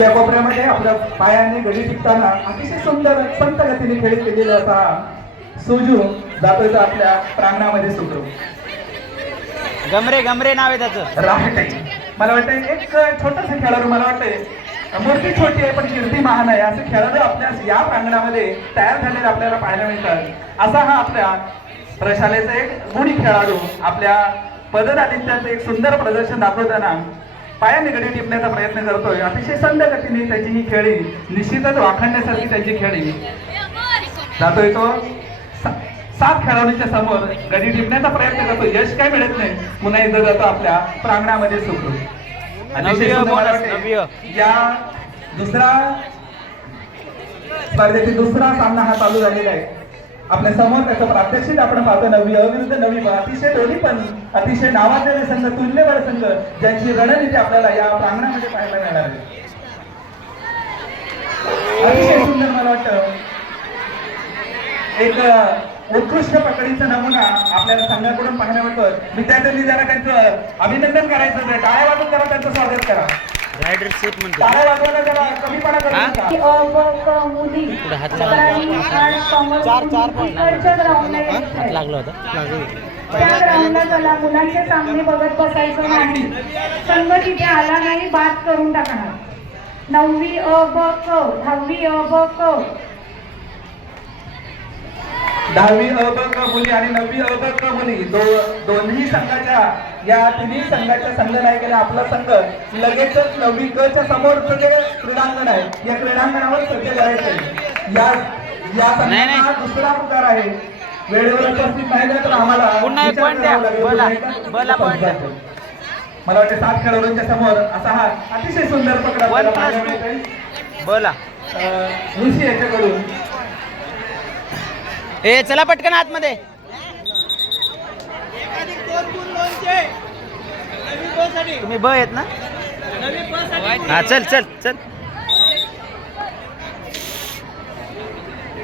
या कोपऱ्यामध्ये आपल्या पायाने गडी टिपताना अतिशय सुंदर संत गतीने खेळी केलेला असा सुजू जातोय आपल्या प्रांगणामध्ये सुटू गमरे गमरे नाव आहे त्याचं. राहते मला वाटतं एक छोटासा खेळाडू मला वाटतंय. मूर्ती छोटी आहे पण कीर्ती महान आहे. असे खेळाडू आपल्या या प्रांगणामध्ये तयार झालेले आपल्याला पाहायला मिळतात. असा हा आपल्या प्रशालेचा एक गुणी खेळाडू आपल्या पदरादित्याचं एक सुंदर प्रदर्शन दाखवताना पायाने गडी टिपण्याचा प्रयत्न करतोय. अतिशय संद गतीने त्याची ही खेळी निश्चितच वाखाणण्यासारखी त्याची खेळी. जातोय तो सात खेळाडूंच्या समोर गडी टिपण्याचा प्रयत्न करतो. यश काय मिळत नाही. पुन्हा एकदा जातो आपल्या प्रांगणामध्ये. नववीय. या दुसरा स्पर्धेतील दुसरा सामना हा चालू झालेला आहे. आपल्यासमोर त्याचं प्रात्यक्षिक आपण पाहतो. नवी अविरुद्ध नवी अतिशय दोन्ही पण अतिशय नावाजलेले संघ तुल्यबळ संघ ज्यांची रणनीती आपल्याला या प्रांगणामध्ये पाहायला मिळणार आहे. अतिशय सुंदर मला वाटतं. एक उत्कृष्ट पकडीचा नमुना आपल्याला संघाकडून पाहायला मिळतो विद्यार्थ्यांनी जरा त्यांचं अभिनंदन करायचं टाळ्या वाजून जरा त्यांचं स्वागत करा. रायडर सीट म्हणतो. पुढे हात लावला. चार चार इकडच्या ग्राउंडला हात यायचंय. लागला होता. त्या ग्राउंडला चला मुलांचे सामने बघत बसायचं नाही. संघ तिथे आला नाही बाद करून टाकणार. नववी अ ब क. दहावी अ ब क. दहावी अबक मुली आणि नववी अबक मुली दो दोन्ही संघाच्या या तिन्ही संघाच्या संघ नायकाने आपला संघ लगेचच नववी क च्या समोरचं जे क्रीडांगण आहे. या क्रीडांगणावर सज्ज करायचे या या नाही, नाही. संघाचा दुसरा प्रकार आहे. वेळेवर उपस्थित नाही तर आम्हाला. मला वाटते सात खेळाडूंच्या समोर असा हा अतिशय सुंदर पकड. बोला. ऋषी याच्याकडून ए चला पटकन आतमध्ये. तुम्ही ब येत ना? हा चल चल चल.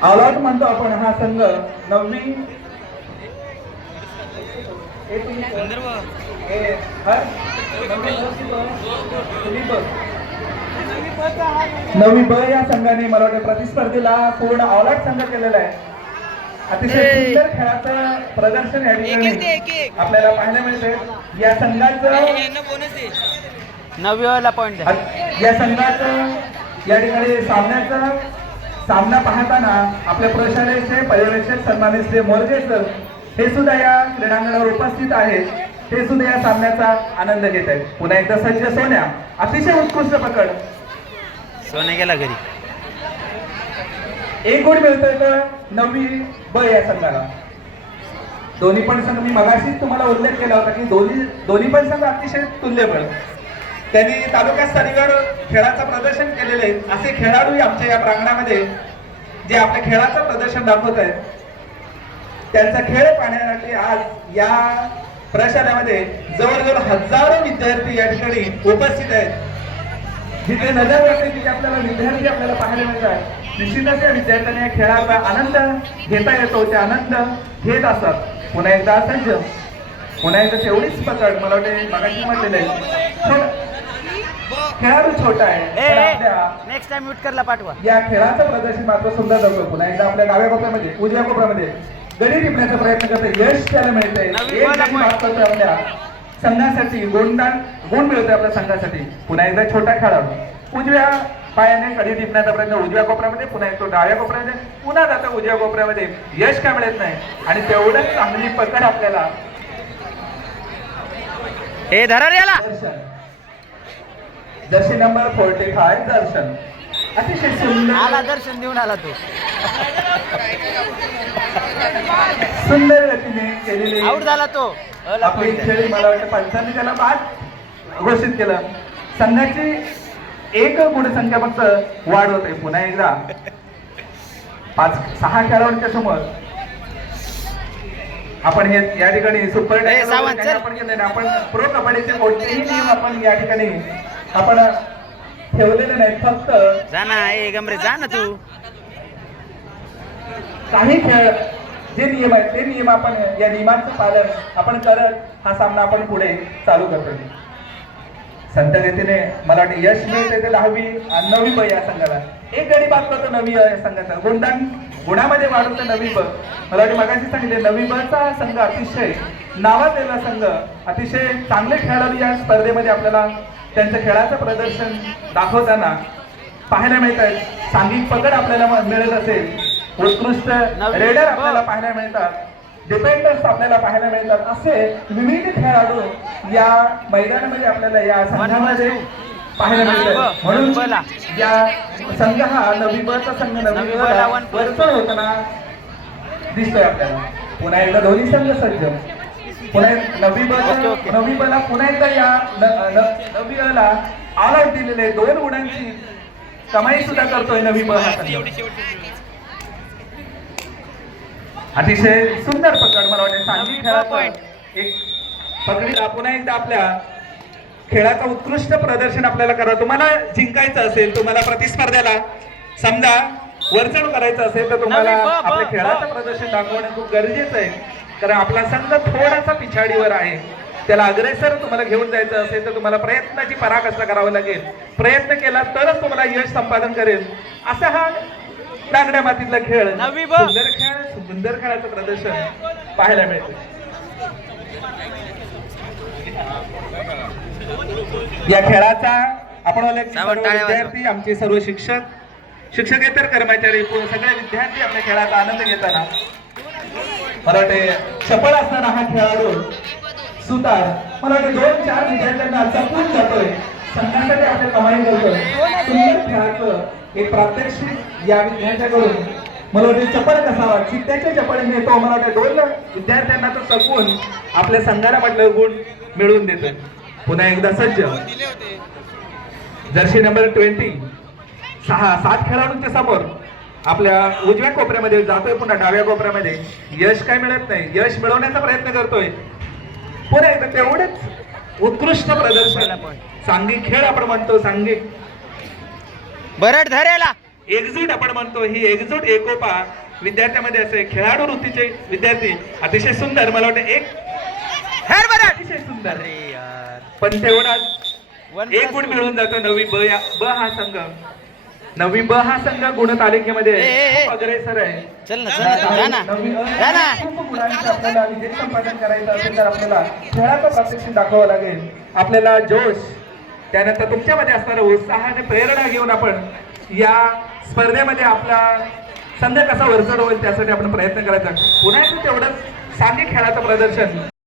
आवाज म्हणतो आपण हा संघ. नववी ए, नववी ब ब. या संघाने मला वाटतं प्रतिस्पर्धीला पूर्ण ऑलआउट संघ केलेला आहे. अतिशय. सुंदर खेळाचं प्रदर्शन या ठिकाणी आपल्याला पाहायला मिळते या संघाचं पॉईंट द्या. या संघाचं या ठिकाणी सामन्याचा सामना पाहताना आपल्या प्रशालेचे पर्यवेक्षक सन्मानित श्री मोरगे सर हे सुद्धा या क्रीडांगणावर उपस्थित आहेत. ते सुद्धा या सामन्याचा आनंद घेत आहेत. पुन्हा एकदा सज्ज सोन्या अतिशय उत्कृष्ट पकड. सोने गेला घरी. एक गुण मिळतोय तर नववी ब या संघाला. दोन्ही पण संघ मी मगाशीच तुम्हाला उल्लेख केला होता की दोन्ही दोन्ही पण संघ अतिशय तुल्यबळ. त्यांनी तालुका स्तरीवर खेळाचं प्रदर्शन केलेले असे खेळाडू आमच्या या प्रांगणामध्ये जे आपल्या खेळाचं प्रदर्शन दाखवत आहेत. त्यांचा खेळ पाहण्यासाठी आज या प्रशालामध्ये जवळजवळ हजारो विद्यार्थी या ठिकाणी उपस्थित आहेत. जिथे नजर लागते तिथे आपल्याला विद्यार्थी आपल्याला पाहायला मिळतात. निश्चितच या विद्यार्थ्यांना या खेळाचा आनंद घेता येतो ते आनंद घेत असतात पुन्हा एकदा सज्ज पुन्हा एकदा तेवढीच पकड मला वाटते मगाशी म्हटलेलं आहे. छोट- खेळाडू छोटा आहे नेक्स्ट टाइम म्यूट करला पाठवा. या खेळाचं प्रदर्शन मात्र सुंदर दाखवतो. पुन्हा एकदा आपल्या डाव्या कोपऱ्यामध्ये उजव्या कोपऱ्यामध्ये गडी टिपण्याचा प्रयत्न करते. यश त्याला मिळतंय. करतोय आपल्या संघासाठी गोंडान गुण मिळतोय आपल्या संघासाठी. पुन्हा एकदा छोटा खेळाडू. उजव्या पायाने कडी टिपण्याचा प्रयत्न उजव्या कोपऱ्यामध्ये पुन्हा एक तो डाव्या कोपऱ्यामध्ये पुन्हा जातो उजव्या कोपऱ्यामध्ये. यश काय मिळत नाही. आणि तेवढंच चांगली पकड आपल्याला हे धरा याला Darshan. Jersey number forty five Darshan. अतिशय आला सुंदर दर्शन देऊन आला तू. सुंदर गतीने केलेली आउट झाला तो. आपली. खेळी मला वाटतं पंचांनी त्याला बाद घोषित केलं. संघाची एक गुणसंख्या फक्त वाढ होते पुन्हा एकदा पाच सहा खेळाडूंच्या समोर आपण हे या ठिकाणी सुपर. आपण केले नाही. आपण प्रो कबड्डीचे कोणतेही नियम आपण या ठिकाणी आपण ठेवलेले नाहीत फक्त जा ना ए गमरे जा ना तू काही खेळ जे नियम आहेत ते नियम आपण या नियमांचं पालन आपण करत हा सामना आपण पुढे चालू करतो संत गतीने मला वाटतं यश मिळते ते दहावी आणि नवी ब या संघाला. एक गडी बाद करतो नवी या संघाचा. गुणदान गुणामध्ये वाढवतो नवी ब मला वाटतं मगाशी सांगितले नवी ब चा संघ अतिशय नावाजलेला संघ अतिशय चांगले खेळाडू या स्पर्धेमध्ये आपल्याला त्यांचं खेळाचं प्रदर्शन दाखवताना पाहायला मिळत आहेत सांघिक पकड आपल्याला मिळत असेल. उत्कृष्ट रेडर आपल्याला पाहायला मिळतात. डिफेंडर्स आपल्याला पाहायला मिळतात. असे विविध खेळाडू या मैदानामध्ये आपल्याला या संघामध्ये पाहायला मिळतात. म्हणून या संघ हा नवी बचा संघ नवी होताना दिसतोय आपल्याला. पुन्हा एकदा दोन्ही संघ सज्ज. पुन्हा नवी बल. नवी बला पुन्हा एकदा या नवी बला आउट दिलेले दोन गुणांची कमाई सुद्धा करतोय नवी बल हा संघ. अतिशय सुंदर पकड मला वाटते. सांघिक खेळाचं. एक पकडीला पुन्हा एकदा आपल्या खेळाचं उत्कृष्ट प्रदर्शन आपल्याला करा तुम्हाला जिंकायचं असेल तुम्हाला प्रतिस्पर्ध्याला समजा वरचढ करायचं असेल तर तुम्हाला आपल्या खेळाचं. प्रदर्शन दाखवणं खूप गरजेचं आहे. कारण आपला संघ थोडासा पिछाडीवर आहे. त्याला अग्रेसर तुम्हाला घेऊन जायचं असेल तर तुम्हाला प्रयत्नाची पराकाष्ठ करावं लागेल. प्रयत्न केला तरच तुम्हाला यश संपादन करेल. असा हा डांगड्या मातीतला खेळ. सुंदर खेळ सुंदर खेळाचं प्रदर्शन पाहायला मिळतं या खेळाचा आपण. विद्यार्थी आमचे सर्व शिक्षक शिक्षकेतर कर्मचारी सगळे विद्यार्थी आपल्या खेळाचा आनंद घेताना. मला वाटते चपळ असणारा हा खेळाडू सुतार. मला वाटते दोन चार विद्यार्थ्यांना जपून जातोय. संघासाठी आपल्या कमाई करतोय. सुंदर खेळाचं एक प्रात्यक्षिक या विद्यार्थ्याकडून. मला वाटते चपळ कसावा चित्त्याच्या चपळी नेतो मला वाटते दोन विद्यार्थ्यांना तो सगून आपल्या संघाला म्हटलं गुण मिळवून देतोय पुन्हा एकदा सज्ज. Jersey number twenty. सहा सात खेळाडूंच्या समोर आपल्या उजव्या कोपऱ्यामध्ये जातोय पुन्हा डाव्या कोपऱ्यामध्ये. यश काय मिळत नाही. यश मिळवण्याचा प्रयत्न करतोय. पुन्हा एकदा तेवढेच उत्कृष्ट प्रदर्शन. सांघिक खेळ आपण म्हणतो सांघिक. बरड धरेला. एकजूट आपण म्हणतो ही एकजूट एकोपा विद्यार्थ्यामध्ये असे खेळाडू वृत्तीचे विद्यार्थी अतिशय सुंदर मला वाटतं एक अतिशय सुंदर. पण One एक गुण. मिळून जातो नवी ब या ब हा संघ. नवी ब हा संघ गुण तालिकेमध्ये अग्रेसर आहे. चल ना ना ना. ना आपल्याला संपादन करायचं असेल तर आपल्याला खेळाचं प्रात्यक्षिक दाखवावं लागेल. आपल्याला जोश त्यानंतर तुमच्यामध्ये असणारा उत्साह आणि प्रेरणा घेऊन आपण या स्पर्धेमध्ये आपला संघ कसा वरचढ होईल त्यासाठी आपण प्रयत्न करायचा. पुन्हा एकदा तेवढंच सांघिक खेळाचं प्रदर्शन.